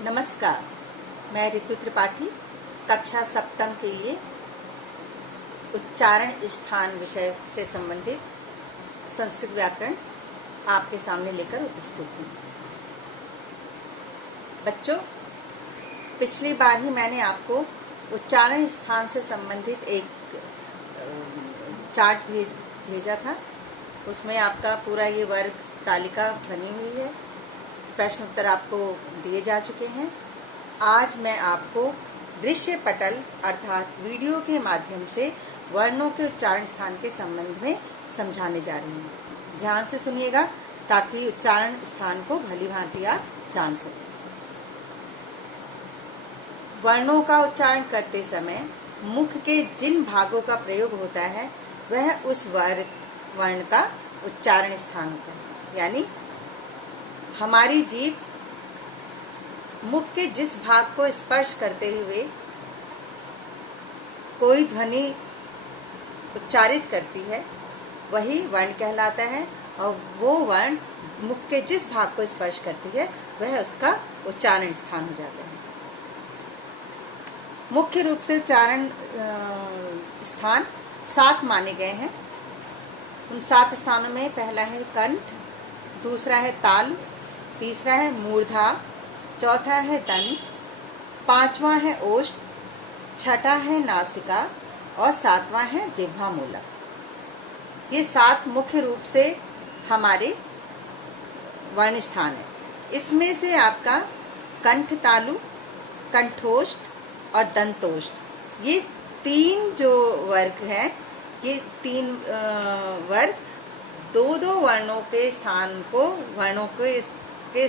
नमस्कार, मैं ऋतु त्रिपाठी कक्षा सप्तम के लिए उच्चारण स्थान विषय से संबंधित संस्कृत व्याकरण आपके सामने लेकर उपस्थित हूँ। बच्चों, पिछली बार ही मैंने आपको उच्चारण स्थान से संबंधित एक चार्ट भेजा था। उसमें आपका पूरा ये वर्ग तालिका बनी हुई है, प्रश्न उत्तर आपको दिए जा चुके हैं। आज मैं आपको दृश्य पटल अर्थात वीडियो के माध्यम से वर्णों के उच्चारण स्थान के संबंध में समझाने जा रही हूँ। ध्यान से सुनिएगा ताकि उच्चारण स्थान को भली भांति आप जान सकें। वर्णों का उच्चारण करते समय मुख के जिन भागों का प्रयोग होता है वह उस वर्ण का उच्चारण स्थान होता है। यानी हमारी जीभ मुख के जिस भाग को स्पर्श करते हुए कोई ध्वनि उच्चारित करती है वही वर्ण कहलाता है, और वो वर्ण मुख के जिस भाग को स्पर्श करती है वह उसका उच्चारण स्थान हो जाता है। मुख्य रूप से उच्चारण स्थान 7 माने गए हैं। उन 7 स्थानों में पहला है कंठ, दूसरा है तालु, तीसरा है मूर्धा, चौथा है दंत, 5वां है ओष्ठ, 6ठा है नासिका और 7वां है जिह्वा मूलक। ये 7 मुख्य रूप से हमारे वर्ण स्थान है। इसमें से आपका कंठ तालु, कंठोष्ठ और दंतोष्ठ, ये 3 जो वर्ग हैं, ये 3 वर्ग दो वर्णों के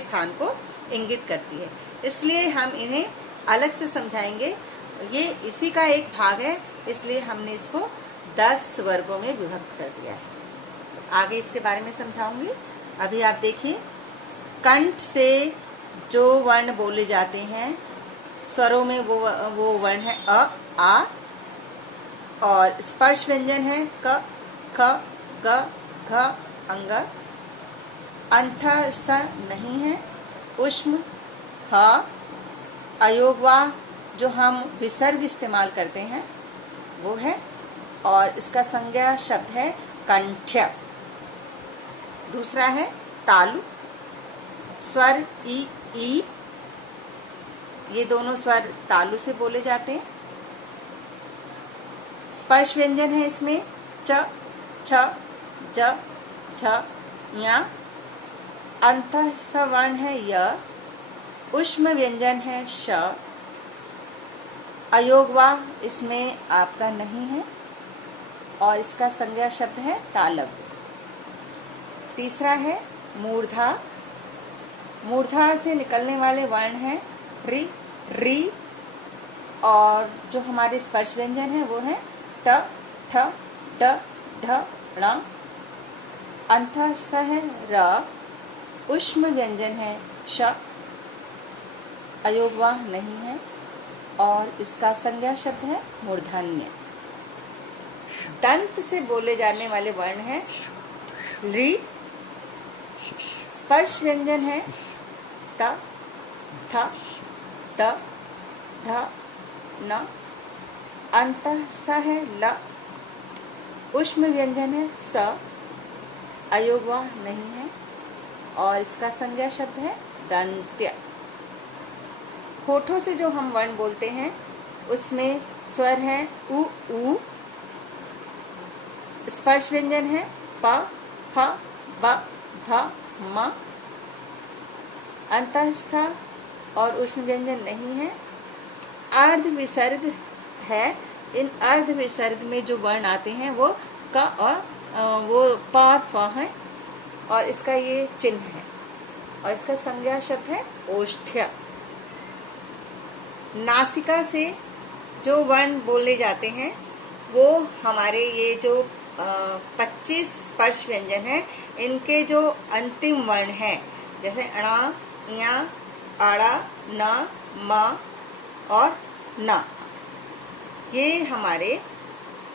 स्थान को इंगित करती है। इसलिए हम इन्हें अलग से समझाएंगे। ये इसी का एक भाग है, इसलिए हमने इसको 10 वर्गों में विभक्त कर दिया है। आगे इसके बारे में समझाऊंगी। अभी आप देखिए, कंठ से जो वर्ण बोले जाते हैं स्वरों में वो वर्ण है अ, आ, और स्पर्श व्यंजन है क, ख, ग, घ, अंग। अंतस्थ नहीं है। उष्म, ह, अयोगवा जो हम विसर्ग इस्तेमाल करते हैं वो है, और इसका संज्ञा शब्द है कंठ्य। दूसरा है तालु, स्वर ई, ये दोनों स्वर तालु से बोले जाते हैं। स्पर्श व्यंजन है इसमें च, छ, ज, झ, ञ। अंतस्थ वर्ण है य। उष्म व्यंजन है श। अयोगवा इसमें आपका नहीं है, और इसका संज्ञा शब्द है तालव्य। तीसरा है मूर्धा। मूर्धा से निकलने वाले वर्ण है रि, री, और जो हमारे स्पर्श व्यंजन है वो है ट, ठ, ड, ढ, ण। अंतस्थ है र। उष्म व्यंजन है श। अयोगवा नहीं है, और इसका संज्ञा शब्द है मूर्धन्य। दंत से बोले जाने वाले वर्ण है रि। स्पर्श व्यंजन है त, थ, द, ध, न। अंतस्थ है ल। उष्म व्यंजन है स। अयोगवा नहीं है, और इसका संज्ञा शब्द है दंत्य। होठों से जो हम वर्ण बोलते हैं उसमें स्वर है उ, ऊ। स्पर्श व्यंजन है प, फ, ब, भ, म। अंतस्थ और उष्ण व्यंजन नहीं है। अर्ध विसर्ग है। इन अर्ध विसर्ग में जो वर्ण आते हैं वो क और वो प और फ है, और इसका ये चिन्ह है, और इसका संज्ञा शब्द है ओष्ठ्य। नासिका से जो वर्ण बोले जाते हैं वो हमारे ये जो 25 स्पर्श व्यंजन है, इनके जो अंतिम वर्ण है, जैसे अणा, ञ, अड़ा, न, म और न, ये हमारे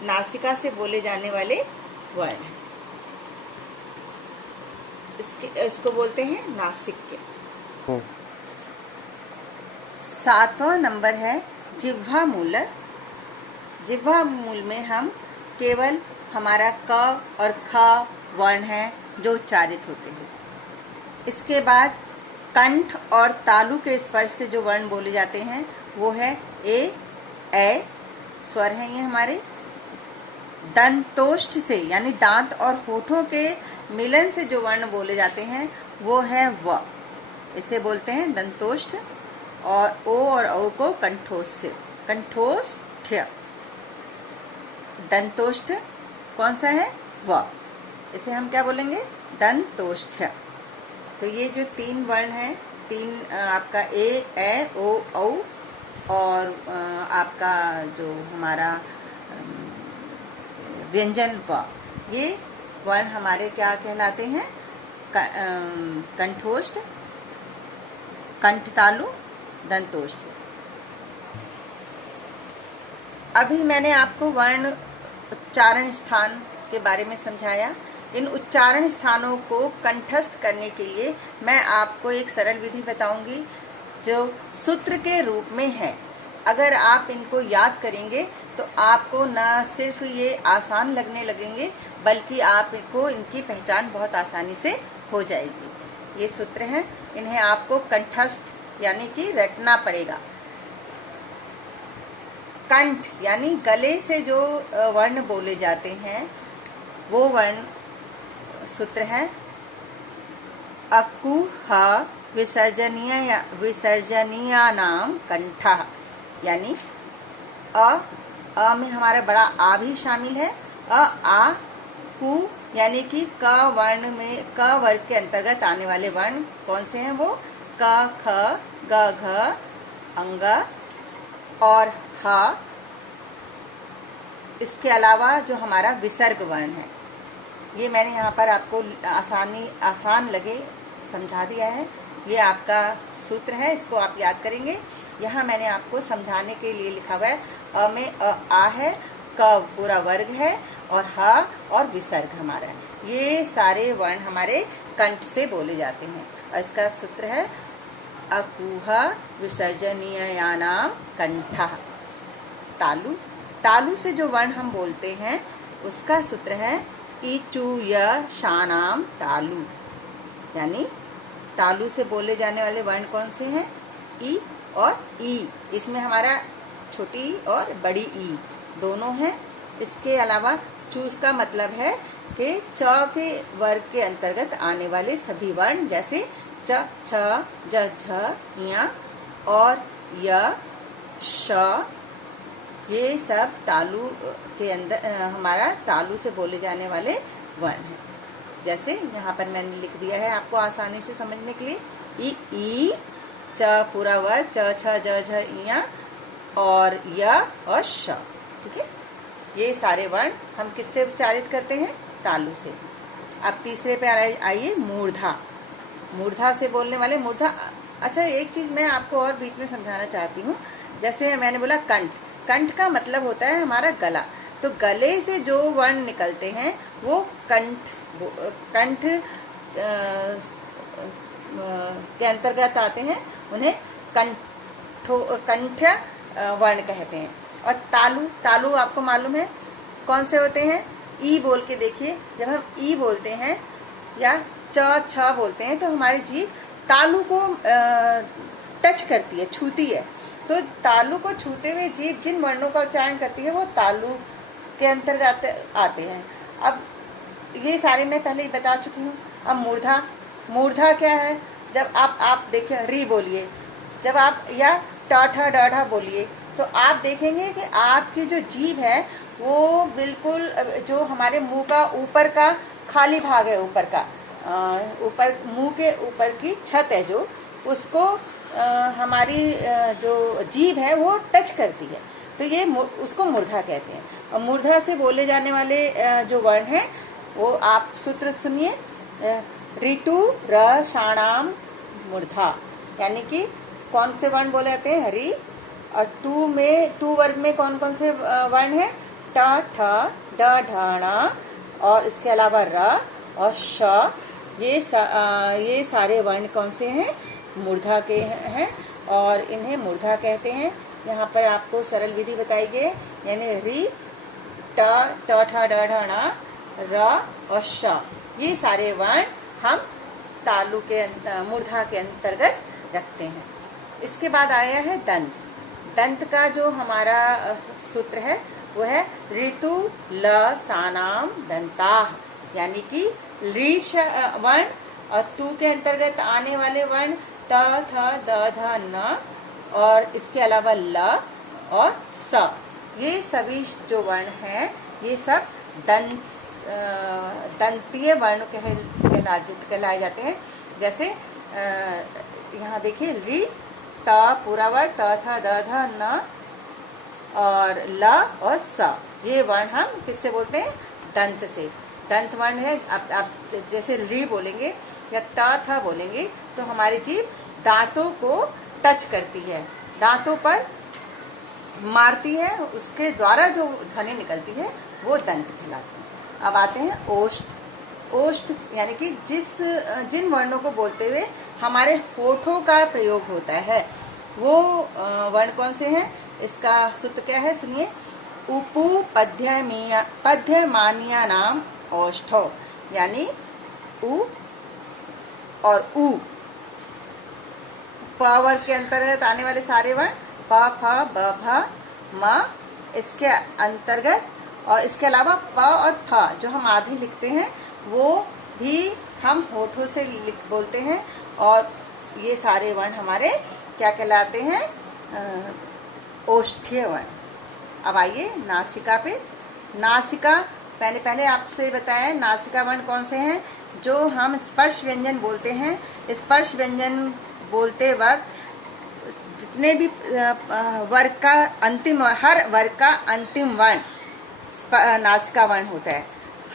नासिका से बोले जाने वाले वर्ण हैं। इसको बोलते हैं नासिक्य। सातवां नंबर है जिह्वा मूल। जिह्वा मूल में हम केवल हमारा क और ख वर्ण है जो उच्चारित होते हैं। इसके बाद कंठ और तालु के स्पर्श से जो वर्ण बोले जाते हैं वो है ए, स्वर है ये हमारे। दंतोष्ठ से यानी दांत और होठों के मिलन से जो वर्ण बोले जाते हैं वो है व। इसे बोलते हैं दंतोष्ठ। और ओ और औ को कंठोष्ठ। दंतोष्ठ कौन सा है? व। इसे हम क्या बोलेंगे? दंतोष्ठ। तो ये जो तीन वर्ण हैं, तीन आपका ए, ओ, औ और आपका जो हमारा व्यंजन व, ये वर्ण हमारे क्या कहलाते हैं? कंठोष्ठ, कंठतालु, दंतोष्ठ। अभी मैंने आपको वर्ण उच्चारण स्थान के बारे में समझाया। इन उच्चारण स्थानों को कंठस्थ करने के लिए मैं आपको एक सरल विधि बताऊंगी जो सूत्र के रूप में है। अगर आप इनको याद करेंगे तो आपको न सिर्फ ये आसान लगने लगेंगे बल्कि आपको इनकी पहचान बहुत आसानी से हो जाएगी। ये सूत्र हैं, इन्हें आपको कंठस्थ यानी कि रटना पड़ेगा। कंठ यानी गले से जो वर्ण बोले जाते हैं वो वर्ण सूत्र है अकुह विसर्जनीयानाम कंठः। यानी अ में हमारा बड़ा आ भी शामिल है। आ कु यानी कि क वर्ण में क वर्ग के अंतर्गत आने वाले वर्ण कौन से हैं? वो क, ख, ग, घ, अंग और ह। इसके अलावा जो हमारा विसर्ग वर्ण है, ये मैंने यहाँ पर आपको आसान लगे समझा दिया है। ये आपका सूत्र है, इसको आप याद करेंगे। यहाँ मैंने आपको समझाने के लिए लिखा हुआ है अ में आ है, क पूरा वर्ग है और ह और विसर्ग हमारा है। ये सारे वर्ण हमारे कंठ से बोले जाते हैं और इसका सूत्र है अकुह विसर्जनीयानाम कंठः। तालु से जो वर्ण हम बोलते हैं उसका सूत्र है इचुयशानाम तालु। यानी तालु से बोले जाने वाले वर्ण कौन से हैं? ई और ई। इसमें हमारा छोटी और बड़ी ई दोनों हैं। इसके अलावा चू का मतलब है कि च के वर्ग के अंतर्गत आने वाले सभी वर्ण जैसे च, छ, ज, झ, ञ और य, श, ये सब तालु के अंदर हमारा तालु से बोले जाने वाले वर्ण हैं। जैसे यहाँ पर मैंने लिख दिया है आपको आसानी से समझने के लिए ई, च पूरा वर्ग, च, छ, ज, झ, ञ और य और श। ठीक है, ये सारे वर्ण हम किससे उच्चारित करते हैं? तालु से। अब तीसरे पे आइए मूर्धा। मूर्धा से बोलने वाले मूर्धा। अच्छा, एक चीज मैं आपको और बीच में समझाना चाहती हूँ। जैसे मैंने बोला कंठ, कंठ का मतलब होता है हमारा गला। तो गले से जो वर्ण निकलते हैं वो कंठ के अंतर्गत आते हैं, उन्हें कंठ वर्ण कहते हैं। और तालु आपको मालूम है कौन से होते हैं? ई बोल के देखिए, जब हम ई बोलते हैं या च, छ बोलते हैं तो हमारी जीभ तालु को टच करती है, छूती है। तो तालु को छूते हुए जीभ जिन वर्णों का उच्चारण करती है वो तालु के अंतर्गत आते हैं। अब ये सारे मैं पहले ही बता चुकी हूँ। अब मूर्धा क्या है? जब आप देखिए री बोलिए, जब आप या टाठा डाढ़ा बोलिए तो आप देखेंगे कि आपकी जो जीभ है वो बिल्कुल जो हमारे मुंह का ऊपर का खाली भाग है, ऊपर मुंह के ऊपर की छत है जो, उसको हमारी जो जीभ है वो टच करती है। तो ये उसको मूर्धा कहते हैं। और मूर्धा से बोले जाने वाले जो वर्ण हैं वो आप सूत्र सुनिए, ऋतु र शाणाम मूर्धा। यानी कि कौन से वर्ण बोले जाते हैं? री। और टू वर्ग में कौन कौन से वर्ण हैं? ट, ठ, ड, ढ, ण और इसके अलावा र और श। ये सारे वर्ण कौन से हैं? मूर्धा के हैं। और इन्हें मूर्धा कहते हैं। यहाँ पर आपको सरल विधि बताई गई, यानी री, ट, ठ, ड, ढ, ण, र और श, ये सारे वर्ण हम तालु के मूर्धा के अंतर्गत रखते हैं। इसके बाद आया है दंत। दंत का जो हमारा सूत्र है वो है ऋतु ल सानाम दंताः, यानी कि ऋ वर्ण और तू के अंतर्गत आने वाले वर्ण त, थ, द, ध, न और इसके अलावा ल और स, ये सभी जो वर्ण हैं ये सब दंतीय वर्ण कहलाए जाते हैं। जैसे यहाँ देखिए ऋ, त पूरा वर्ण, त, थ, द, ध, न और ल और स, ये वर्ण हम किससे बोलते हैं? दंत से। दंत वर्ण है। अब जैसे ऋ बोलेंगे या त, थ बोलेंगे तो हमारी जीभ दांतों को टच करती है, दांतों पर मारती है, उसके द्वारा जो ध्वनि निकलती है वो दंत कहलाते हैं। अब आते हैं ओष्ठ। ओष्ठ यानी कि जिन वर्णों को बोलते हुए हमारे होठों का प्रयोग होता है वो वर्ण कौन से हैं? इसका सूत्र क्या है, सुनिए। उपु पद्यमानिया नाम ओष्ठो, यानी उ और उ, प वर्ग के अंतर्गत आने वाले सारे वर्ण प, फ, ब, भ, म, इसके अंतर्गत और इसके अलावा प और फ जो हम आधे लिखते हैं वो भी हम होठों से बोलते हैं, और ये सारे वर्ण हमारे क्या कहलाते हैं? ओष्ठीय वर्ण। अब आइए नासिका पे। नासिका पहले आपसे बताया, नासिका वर्ण कौन से हैं? जो हम स्पर्श व्यंजन बोलते हैं। स्पर्श व्यंजन बोलते वक्त जितने भी वर्ग का अंतिम, हर वर्ग का अंतिम वर्ण नासिका वर्ण होता है।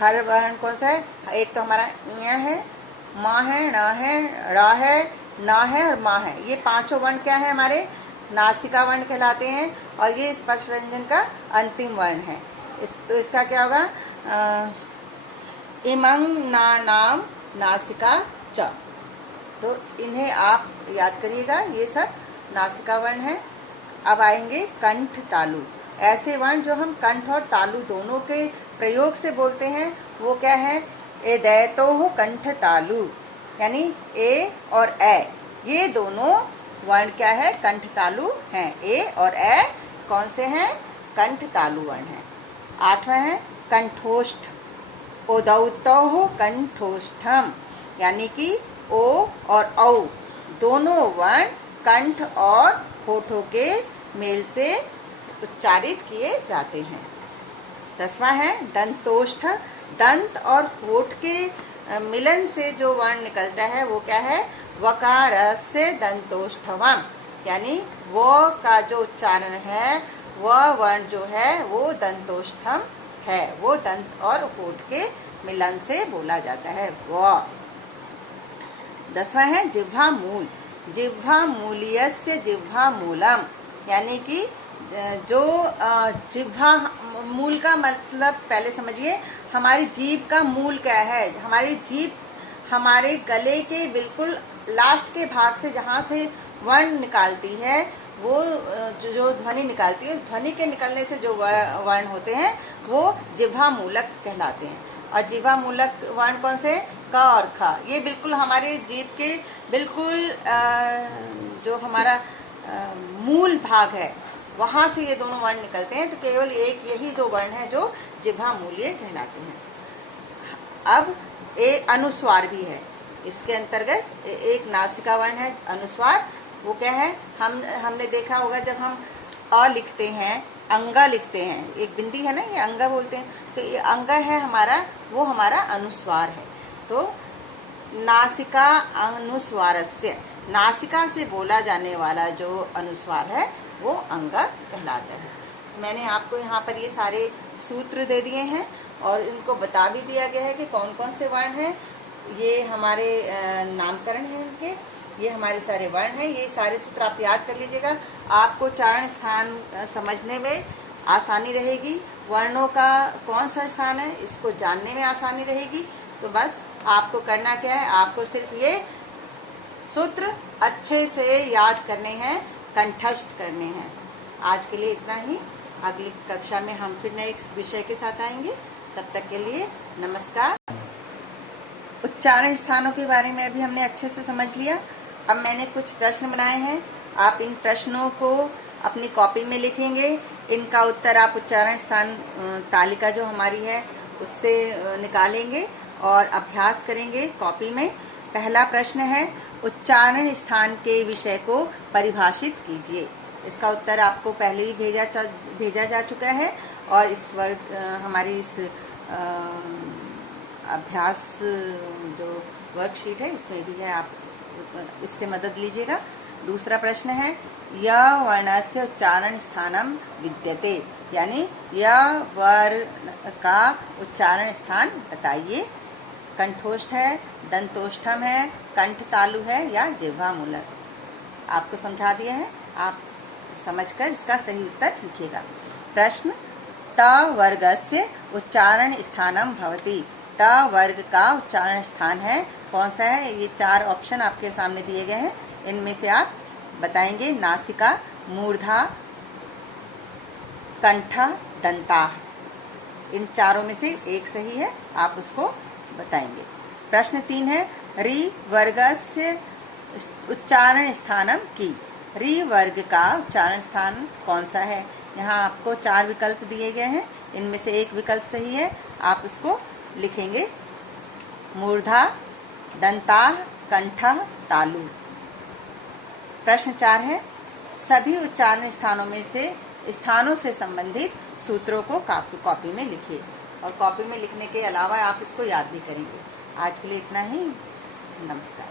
हर वर्ण कौन सा है? एक तो हमारा य है, म है, न है, ड़ है, न है और म है। ये पांचों वर्ण क्या है? हमारे नासिका वर्ण कहलाते हैं, और ये स्पर्श व्यंजन का अंतिम वर्ण है। तो इसका क्या होगा? इमं नाम नासिका च। तो इन्हें आप याद करिएगा, ये सब नासिका वर्ण है। अब आएंगे कंठ तालु। ऐसे वर्ण जो हम कंठ और तालु दोनों के प्रयोग से बोलते हैं वो क्या है? ए दैतो हो कंठ तालु, यानी ए और ए, ये दोनों वर्ण क्या है? कंठ तालु हैं। ए और ए कौन से हैं? कंठ तालु वर्ण है। आठवां है कंठोष्ठ। ओदौतो हो कंठोष्ठम, यानी कि ओ और औ दोनों वर्ण कंठ और होठों के मेल से उच्चारित किए जाते हैं। 10वां है दंतोष्ठ। दंत और होठ के मिलन से जो वर्ण निकलता है वो क्या है? वकारस्य दंतोष्ठवम, यानी वो का जो उच्चारण है वह वर्ण जो है वो दंतोष्ठम है, वो दंत और होठ के मिलन से बोला जाता है वो। 10वां है जिह्वा मूल। जिह्वा मूल्यस्य जिह्वा मूलम, यानी कि जो जिह्वा मूल का मतलब पहले समझिए, हमारी जीभ का मूल क्या है? हमारी जीभ हमारे गले के बिल्कुल लास्ट के भाग से जहाँ से वर्ण निकालती है, वो जो ध्वनि निकालती है, उस ध्वनि के निकलने से जो वर्ण होते हैं वो जिह्वा मूलक कहलाते हैं। और जिह्वा मूलक वर्ण कौन से? क और ख। ये बिल्कुल हमारे जीभ के बिल्कुल जो हमारा मूल भाग है वहां से ये दोनों वर्ण निकलते हैं। तो केवल एक यही दो वर्ण है जो जिह्वा मूल्य कहलाते हैं। अब एक अनुस्वार भी है इसके अंतर्गत। एक नासिका वर्ण है अनुस्वार। वो क्या है? हमने देखा होगा जब हम अ लिखते हैं, अंगा लिखते हैं, एक बिंदी है ना, ये अंगा बोलते हैं, तो ये अंगा है हमारा, वो हमारा अनुस्वार है। तो नासिका अनुस्वारस्य, नासिका से बोला जाने वाला जो अनुस्वार है वो अंगा कहलाता है। मैंने आपको यहाँ पर ये सारे सूत्र दे दिए हैं और इनको बता भी दिया गया है कि कौन कौन से वर्ण हैं। ये हमारे नामकरण है इनके, ये हमारे सारे वर्ण हैं। ये सारे सूत्र आप याद कर लीजिएगा, आपको चारण स्थान समझने में आसानी रहेगी। वर्णों का कौन सा स्थान है इसको जानने में आसानी रहेगी। तो बस आपको करना क्या है, आपको सिर्फ ये सूत्र अच्छे से याद करने हैं, कंठस्थ करने हैं। आज के लिए इतना ही। अगली कक्षा में हम फिर नए एक विषय के साथ आएंगे। तब तक के लिए नमस्कार। उच्चारण स्थानों के बारे में अभी हमने अच्छे से समझ लिया। अब मैंने कुछ प्रश्न बनाए हैं। आप इन प्रश्नों को अपनी कॉपी में लिखेंगे। इनका उत्तर आप उच्चारण स्थान तालिका जो हमारी है उससे निकालेंगे और अभ्यास करेंगे कॉपी में। पहला प्रश्न है, उच्चारण स्थान के विषय को परिभाषित कीजिए। इसका उत्तर आपको पहले ही भेजा जा चुका है और इस वर्ग हमारी इस अभ्यास जो वर्कशीट है इसमें भी है, आप इससे मदद लीजिएगा। दूसरा प्रश्न है, य वर्णस्य उच्चारण स्थानम विद्यते, यानी य वर्ण का उच्चारण स्थान बताइए। कंठोष्ठ है, दंतोष्ठम है, कंठ तालु है या जिह्वा मूलक। आपको समझा दिया है, आप समझकर इसका सही उत्तर लिखिएगा। प्रश्न, त वर्गस्य उच्चारण स्थानम भवति। त वर्ग का उच्चारण स्थान है कौन सा है? ये 4 ऑप्शन आपके सामने दिए गए हैं, इनमें से आप बताएंगे। नासिका, मूर्धा, कंठा, दंता। इन चारों में से एक सही है, आप उसको बताएंगे। प्रश्न 3 है, रि वर्गस्य उच्चारण स्थानम की। रि वर्ग का उच्चारण स्थान कौन सा है? यहाँ आपको 4 विकल्प दिए गए हैं, इनमें से एक विकल्प सही है, आप उसको लिखेंगे। मूर्धा, दंता, कंठा, तालु। प्रश्न 4 है, सभी उच्चारण स्थानों से संबंधित सूत्रों को कॉपी में लिखिए। और कॉपी में लिखने के अलावा आप इसको याद भी करेंगे। आज के लिए इतना ही। नमस्कार।